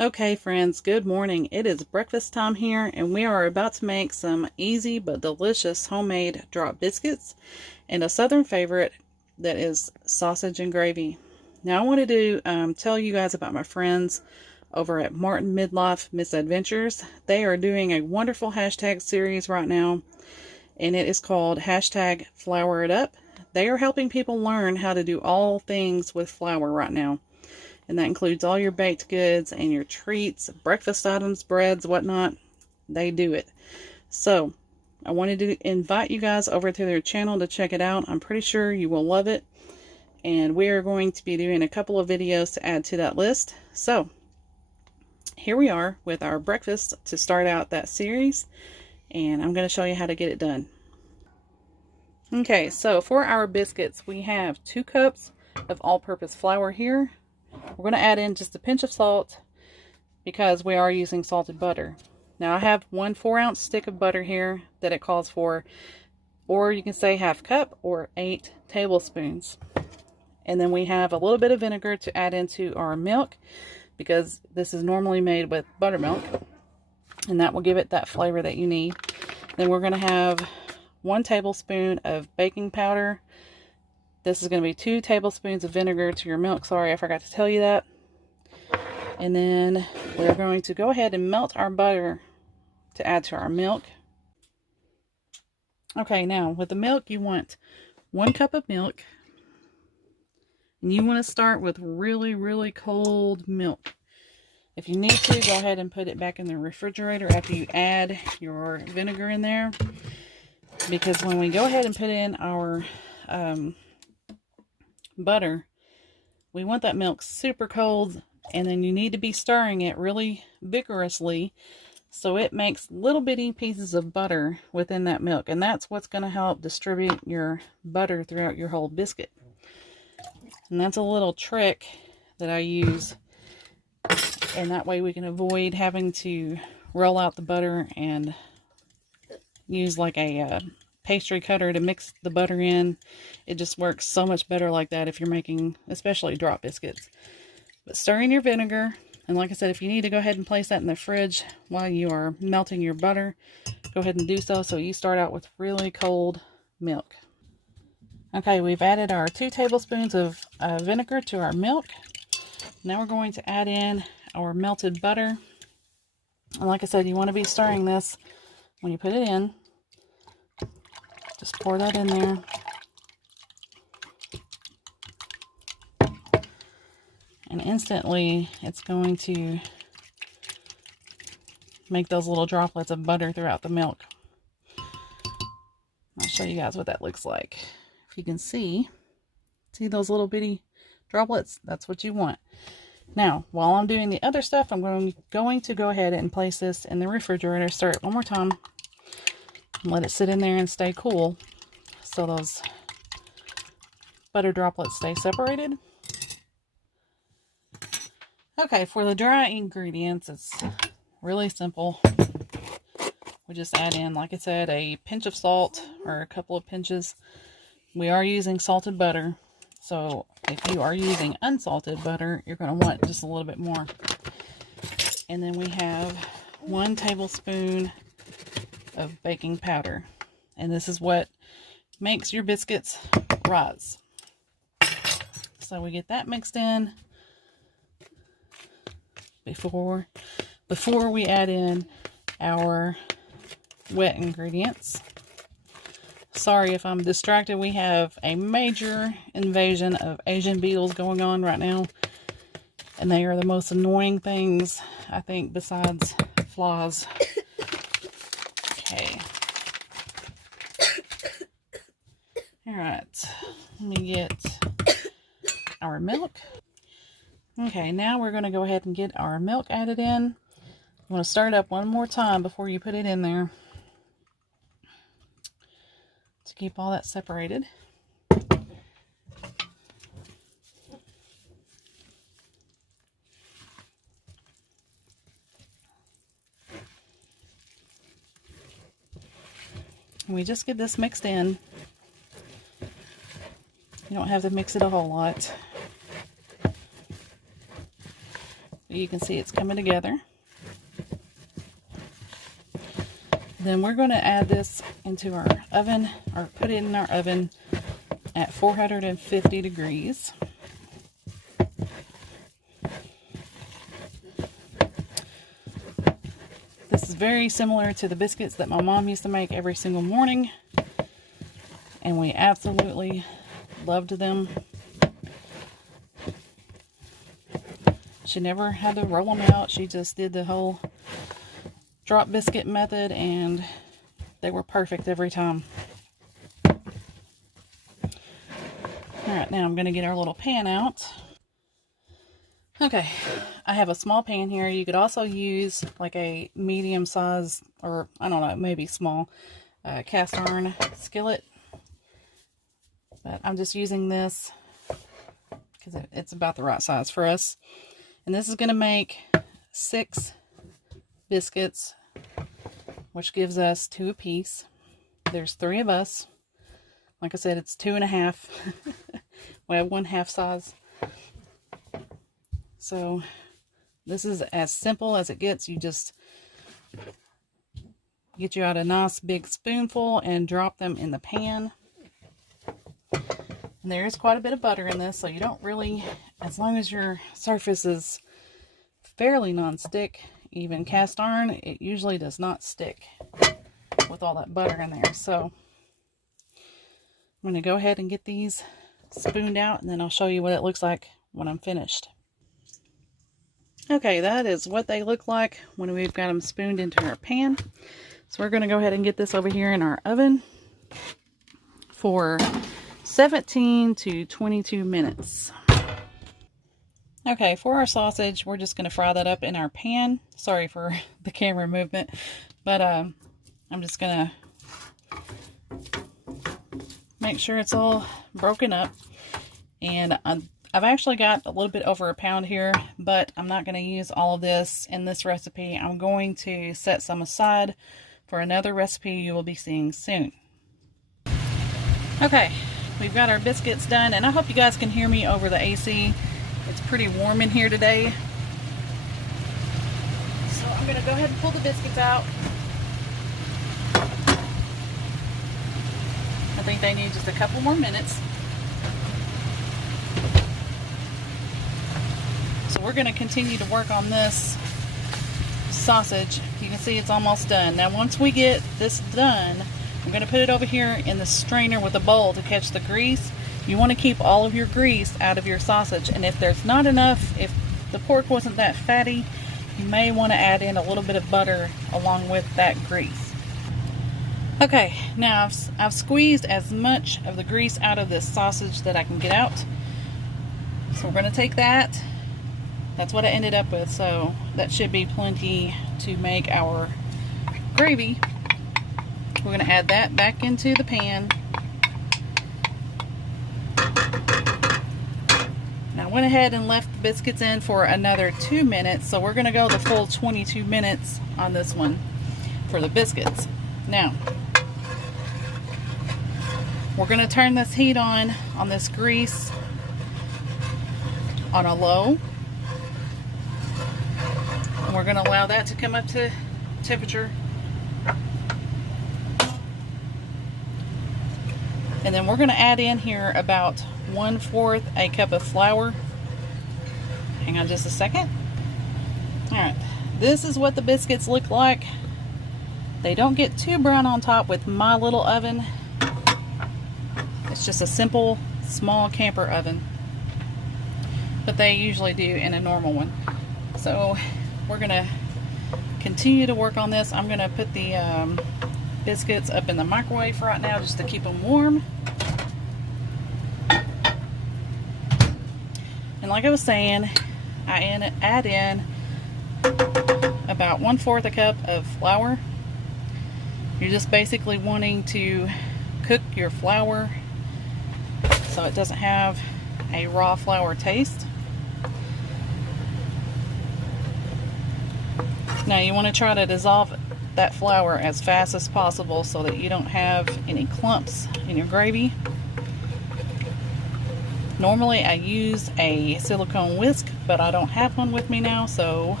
Okay friends, good morning. It is breakfast time here and we are about to make some easy but delicious homemade drop biscuits and a southern favorite that is sausage and gravy. Now I wanted to tell you guys about my friends over at Martin Midlife Misadventures. They are doing a wonderful hashtag series right now and it is called hashtag flouritup. They are helping people learn how to do all things with flour right now. And that includes all your baked goods and your treats, breakfast items, breads, whatnot. They do it. So I wanted to invite you guys over to their channel to check it out. I'm pretty sure you will love it. And we are going to be doing a couple of videos to add to that list. So here we are with our breakfast to start out that series. And I'm going to show you how to get it done. Okay, so for our biscuits, we have 2 cups of all-purpose flour here. We're going to add in just a pinch of salt because we are using salted butter. Now I have 1 4-ounce stick of butter here that it calls for, or you can say half cup or 8 tablespoons. And then we have a little bit of vinegar to add into our milk because this is normally made with buttermilk, and that will give it that flavor that you need. Then we're going to have 1 tablespoon of baking powder. This is going to be 2 tablespoons of vinegar to your milk. Sorry, I forgot to tell you that. And then we're going to go ahead and melt our butter to add to our milk. Okay, now with the milk, you want 1 cup of milk. And you want to start with really, really cold milk. If you need to, go ahead and put it back in the refrigerator after you add your vinegar in there. Because when we go ahead and put in our butter, we want that milk super cold, and then you need to be stirring it really vigorously so it makes little bitty pieces of butter within that milk, and that's what's going to help distribute your butter throughout your whole biscuit. And that's a little trick that I use, and that way we can avoid having to roll out the butter and use like a pastry cutter to mix the butter in. It just works so much better like that if you're making especially drop biscuits. But stir in your vinegar, and like I said, if you need to go ahead and place that in the fridge while you are melting your butter, go ahead and do so. So you start out with really cold milk. Okay, we've added our 2 tablespoons of vinegar to our milk. Now we're going to add in our melted butter. And like I said, you want to be stirring this when you put it in. Just pour that in there. And instantly it's going to make those little droplets of butter throughout the milk. I'll show you guys what that looks like. If you can see those little bitty droplets? That's what you want. Now, while I'm doing the other stuff, I'm going to go ahead and place this in the refrigerator. Stir it one more time. And let it sit in there and stay cool so those butter droplets stay separated. Okay, for the dry ingredients, it's really simple. We just add in, like I said, a pinch of salt or a couple of pinches. We are using salted butter, so if you are using unsalted butter, you're going to want just a little bit more. And then we have 1 tablespoon of baking powder, and this is what makes your biscuits rise. So we get that mixed in before we add in our wet ingredients. Sorry if I'm distracted. We have a major invasion of Asian beetles going on right now, and they are the most annoying things, I think, besides flies. Okay. Alright, let me get our milk. Okay, now we're going to go ahead and get our milk added in. You want to stir it up one more time before you put it in there to keep all that separated. And we just get this mixed in. You don't have to mix it a whole lot. You can see it's coming together. Then we're going to add this into our oven, or put it in our oven at 450 degrees. This is very similar to the biscuits that my mom used to make every single morning, and we absolutely loved them. She never had to roll them out. She just did the whole drop biscuit method, and they were perfect every time. Alright, now I'm going to get our little pan out. Okay, I have a small pan here. You could also use like a medium size, or I don't know, maybe small cast iron skillet. But I'm just using this because it's about the right size for us. And this is going to make 6 biscuits, which gives us 2 apiece. There's 3 of us. Like I said, it's 2.5. We have 1/2 size. So this is as simple as it gets. You just get you out a nice big spoonful and drop them in the pan. And there is quite a bit of butter in this, so you don't really, as long as your surface is fairly non-stick, even cast iron, it usually does not stick with all that butter in there. So I'm going to go ahead and get these spooned out, and then I'll show you what it looks like when I'm finished. Okay, that is what they look like when we've got them spooned into our pan. So we're going to go ahead and get this over here in our oven for 17 to 22 minutes. Okay, for our sausage, we're just going to fry that up in our pan. Sorry for the camera movement, but I'm just going to make sure it's all broken up. And I've actually got a little bit over a pound here, but I'm not going to use all of this in this recipe. I'm going to set some aside for another recipe you will be seeing soon. Okay, we've got our biscuits done, and I hope you guys can hear me over the AC. It's pretty warm in here today. So I'm going to go ahead and pull the biscuits out. I think they need just a couple more minutes. So we're going to continue to work on this sausage. You can see it's almost done. Now once we get this done, I'm going to put it over here in the strainer with a bowl to catch the grease. You want to keep all of your grease out of your sausage, and if there's not enough, if the pork wasn't that fatty, you may want to add in a little bit of butter along with that grease. Okay, now I've squeezed as much of the grease out of this sausage that I can get out. So we're going to take that. That's what I ended up with, so that should be plenty to make our gravy. We're going to add that back into the pan. Now I went ahead and left the biscuits in for another 2 minutes, so we're going to go the full 22 minutes on this one for the biscuits. Now, we're going to turn this heat on this grease on a low. And we're going to allow that to come up to temperature. And then we're going to add in here about 1/4 a cup of flour. Hang on just a second. Alright, this is what the biscuits look like. They don't get too brown on top with my little oven. It's just a simple, small camper oven. But they usually do in a normal one. So we're going to continue to work on this. I'm going to put the biscuits up in the microwave for right now just to keep them warm. And like I was saying, I add in about 1/4 a cup of flour. You're just basically wanting to cook your flour so it doesn't have a raw flour taste. Now you want to try to dissolve that flour as fast as possible so that you don't have any clumps in your gravy. Normally I use a silicone whisk, but I don't have one with me now, so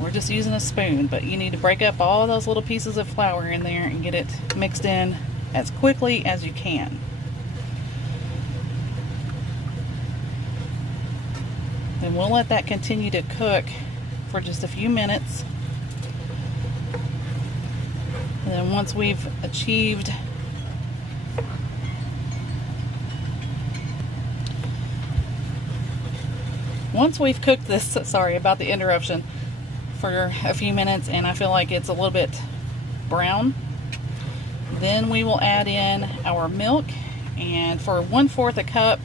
we're just using a spoon. But you need to break up all those little pieces of flour in there and get it mixed in as quickly as you can. And we'll let that continue to cook for just a few minutes. And then once we've achieved cooked this, sorry about the interruption, for a few minutes and I feel like it's a little bit brown, then we will add in our milk. And for 1/4 a cup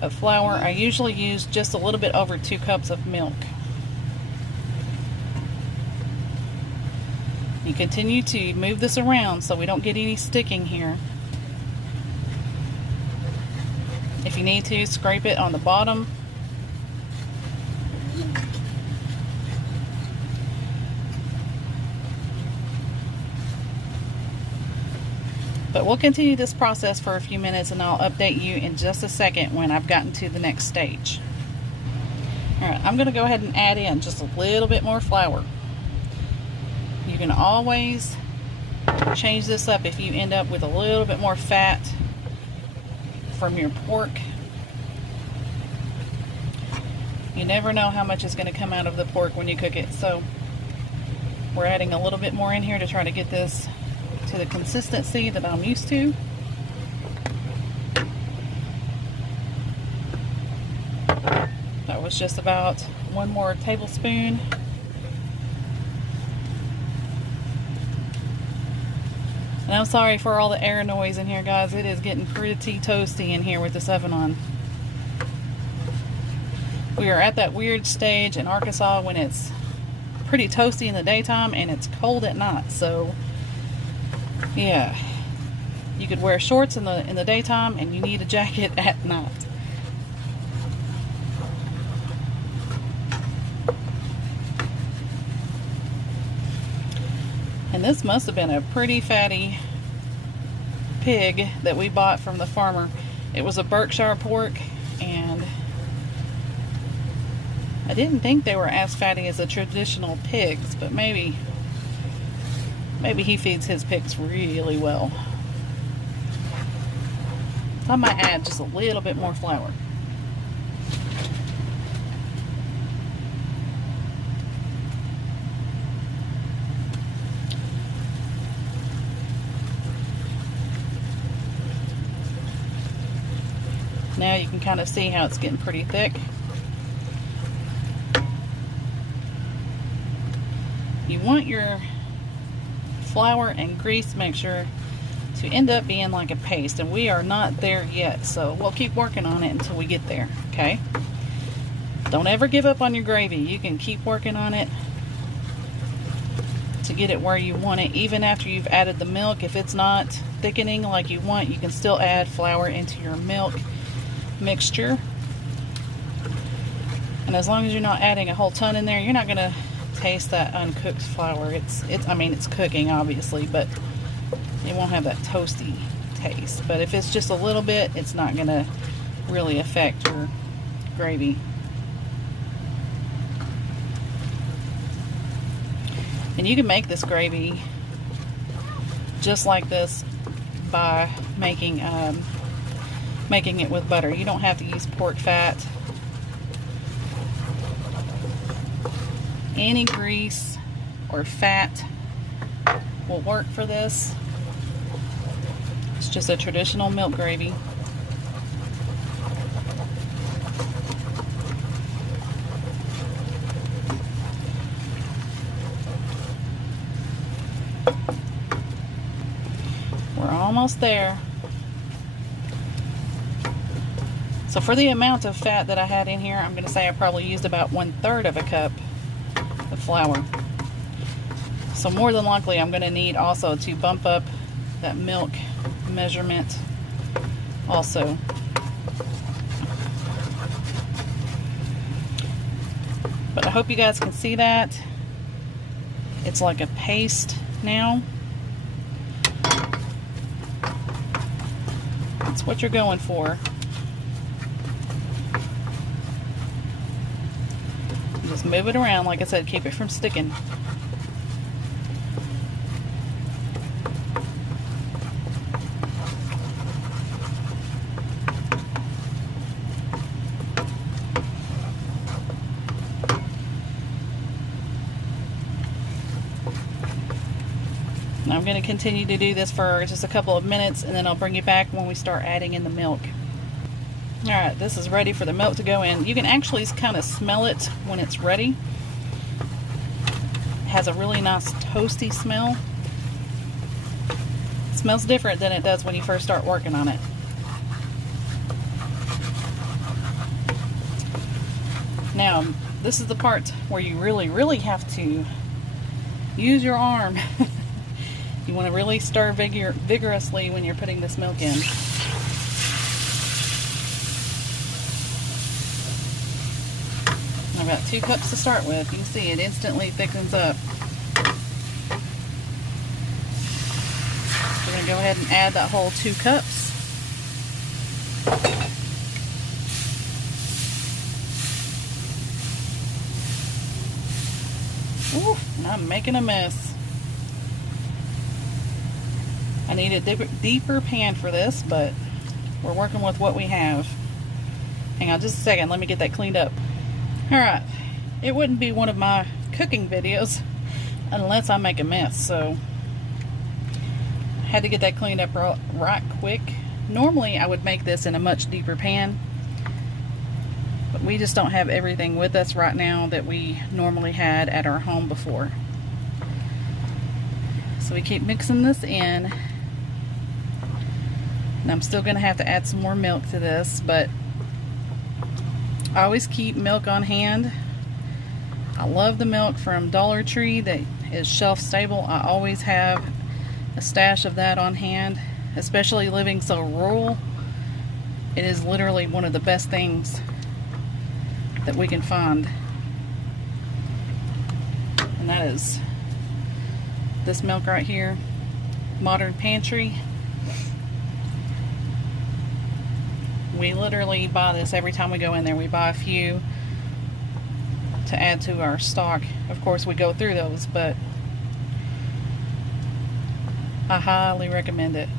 of flour, I usually use just a little bit over 2 cups of milk. You continue to move this around so we don't get any sticking here. If you need to, scrape it on the bottom. But we'll continue this process for a few minutes and I'll update you in just a second when I've gotten to the next stage. Alright, I'm going to go ahead and add in just a little bit more flour. You can always change this up if you end up with a little bit more fat from your pork. You never know how much is going to come out of the pork when you cook it. So we're adding a little bit more in here to try to get this to the consistency that I'm used to. That was just about 1 more tablespoon. And I'm sorry for all the air noise in here, guys. It is getting pretty toasty in here with this oven on. We are at that weird stage in Arkansas when it's pretty toasty in the daytime and it's cold at night. So yeah, you could wear shorts in the daytime and you need a jacket at night. And this must have been a pretty fatty pig that we bought from the farmer. It was a Berkshire pork, and I didn't think they were as fatty as the traditional pigs, but maybe he feeds his pigs really well. So I might add just a little bit more flour. Now you can kind of see how it's getting pretty thick. You want your flour and grease mixture to end up being like a paste, and we are not there yet, so we'll keep working on it until we get there. Okay, don't ever give up on your gravy. You can keep working on it to get it where you want it, even after you've added the milk. If it's not thickening like you want, you can still add flour into your milk mixture, and as long as you're not adding a whole ton in there, you're not going to taste that uncooked flour. I mean, it's cooking obviously, but it won't have that toasty taste. But if it's just a little bit, it's not going to really affect your gravy. And you can make this gravy just like this by making it with butter. You don't have to use pork fat. Any grease or fat will work for this. It's just a traditional milk gravy. We're almost there. So for the amount of fat that I had in here, I'm going to say I probably used about 1/3 of a cup of flour. So more than likely I'm going to need also to bump up that milk measurement also. But I hope you guys can see that. It's like a paste now. That's what you're going for. Just move it around, like I said, keep it from sticking. I'm going to continue to do this for just a couple of minutes, and then I'll bring you back when we start adding in the milk. Alright, this is ready for the milk to go in. You can actually kind of smell it when it's ready. It has a really nice toasty smell. It smells different than it does when you first start working on it. Now, this is the part where you really have to use your arm. You want to really stir vigorously when you're putting this milk in. I've got 2 cups to start with. You can see it instantly thickens up. We're going to go ahead and add that whole 2 cups. Ooh, and I'm making a mess. I need a deeper pan for this, but we're working with what we have. Hang on just a second, let me get that cleaned up. Alright, it wouldn't be one of my cooking videos unless I make a mess, so I had to get that cleaned up right quick. Normally I would make this in a much deeper pan, but we just don't have everything with us right now that we normally had at our home before. So we keep mixing this in. And I'm still going to have to add some more milk to this, but I always keep milk on hand. I love the milk from Dollar Tree that is shelf stable. I always have a stash of that on hand, especially living so rural. It is literally one of the best things that we can find. And that is this milk right here, Modern Pantry. We literally buy this every time we go in there. We buy a few to add to our stock. Of course, we go through those, but I highly recommend it.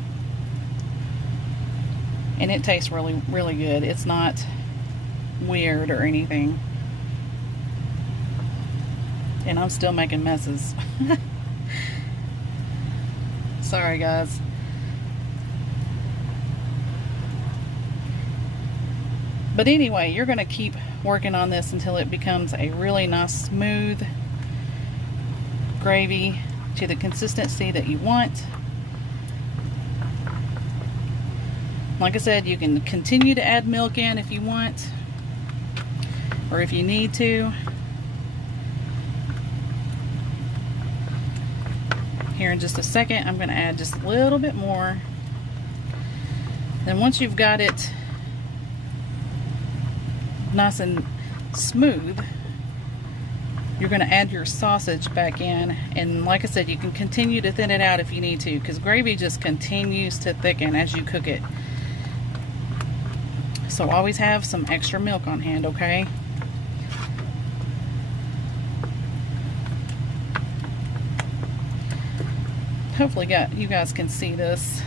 And it tastes really good. It's not weird or anything. And I'm still making messes. Sorry, guys. But anyway, you're going to keep working on this until it becomes a really nice smooth gravy to the consistency that you want. Like I said, you can continue to add milk in if you want, or if you need to. Here in just a second, I'm going to add just a little bit more. Then once you've got it nice and smooth, you're going to add your sausage back in, and like I said, you can continue to thin it out if you need to, because gravy just continues to thicken as you cook it. So always have some extra milk on hand, okay? Hopefully you guys can see this.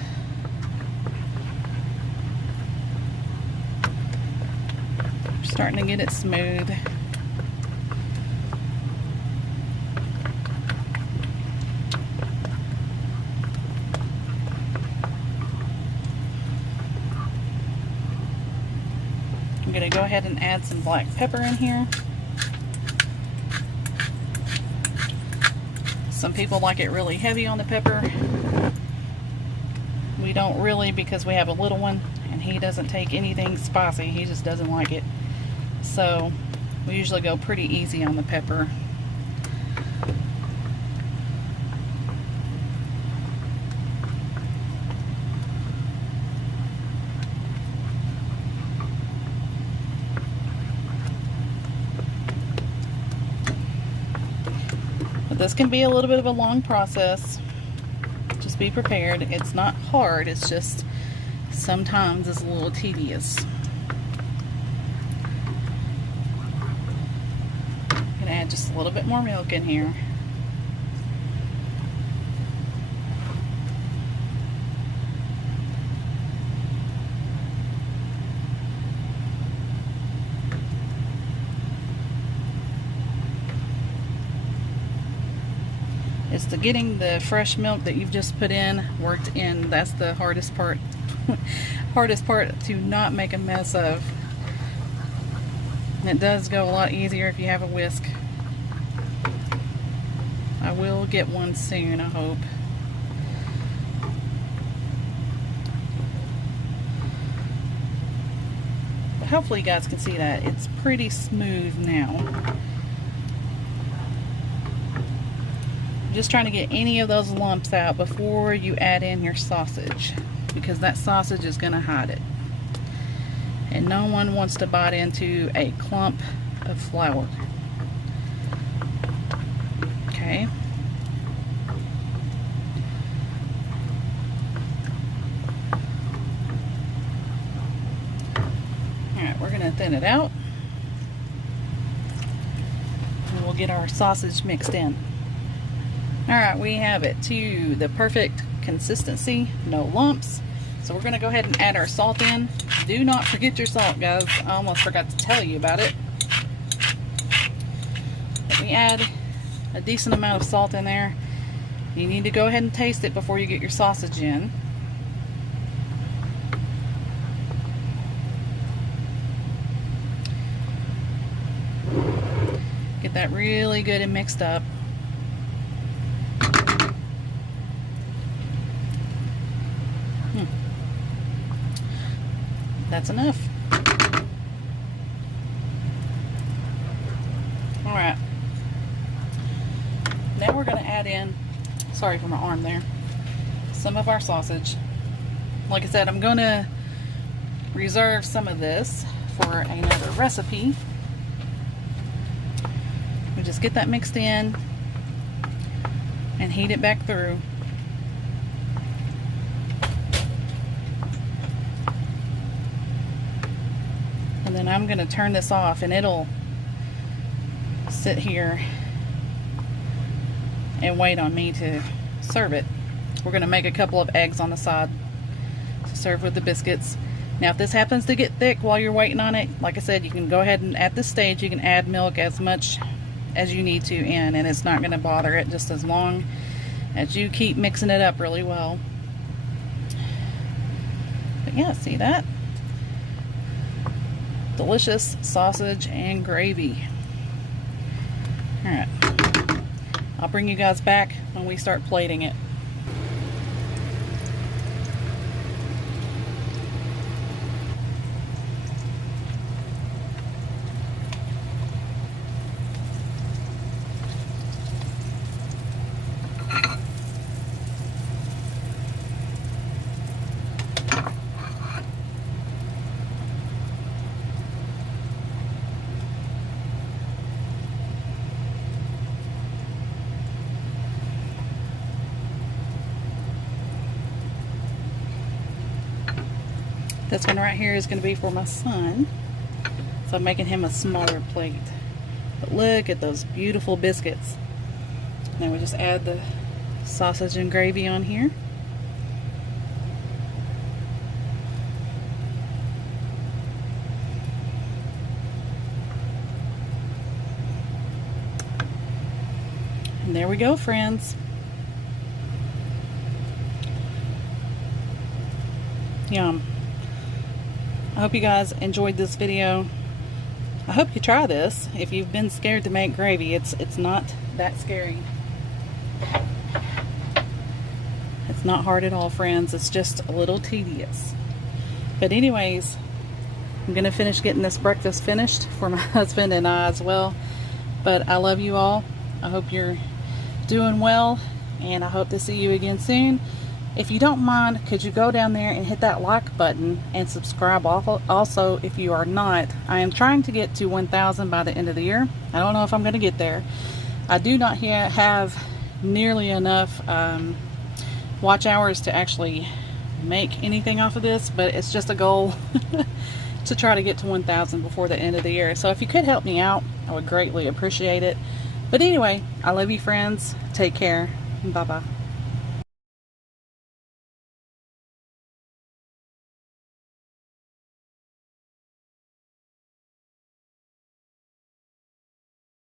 Starting to get it smooth. I'm going to go ahead and add some black pepper in here. Some people like it really heavy on the pepper. We don't really, because we have a little one and he doesn't take anything spicy. He just doesn't like it. So we usually go pretty easy on the pepper. But this can be a little bit of a long process. Just be prepared. It's not hard, it's just sometimes it's a little tedious. add just a little bit more milk in here. It's the getting the fresh milk that you've just put in worked in. That's the hardest part. Hardest part to not make a mess of. And it does go a lot easier if you have a whisk. I will get one soon, I hope. But hopefully you guys can see that. It's pretty smooth now. Just trying to get any of those lumps out before you add in your sausage, because that sausage is going to hide it. And no one wants to bite into a clump of flour. Okay. Alright, we're going to thin it out. And we'll get our sausage mixed in. Alright, we have it to the perfect consistency, no lumps. So we're going to go ahead and add our salt in. Do not forget your salt, guys. I almost forgot to tell you about it. But we add a decent amount of salt in there. You need to go ahead and taste it before you get your sausage in. Get that really good and mixed up. That's enough. Alright. Now we're going to add in, sorry for my arm there, some of our sausage. Like I said, I'm going to reserve some of this for another recipe. We just get that mixed in and heat it back through. And then I'm going to turn this off and it'll sit here and wait on me to serve it. We're going to make a couple of eggs on the side to serve with the biscuits. Now if this happens to get thick while you're waiting on it, like I said, you can go ahead and at this stage you can add milk as much as you need to in, and it's not going to bother it, just as long as you keep mixing it up really well. But yeah, see that? Delicious sausage and gravy. Alright, I'll bring you guys back when we start plating it. This one right here is going to be for my son, so I'm making him a smaller plate. But look at those beautiful biscuits. Now we just add the sausage and gravy on here. And there we go, friends. Yum. I hope you guys enjoyed this video. I hope you try this. If you've been scared to make gravy, it's not that scary. It's not hard at all, friends. It's just a little tedious. But anyways, I'm gonna finish getting this breakfast finished for my husband and I as well. But I love you all. I hope you're doing well, and I hope to see you again soon. If you don't mind, could you go down there and hit that like button and subscribe also if you are not. I am trying to get to 1,000 by the end of the year. I don't know if I'm going to get there. I do not have nearly enough watch hours to actually make anything off of this, but it's just a goal to try to get to 1,000 before the end of the year. So if you could help me out, I would greatly appreciate it. But anyway, I love you friends. Take care. Bye-bye.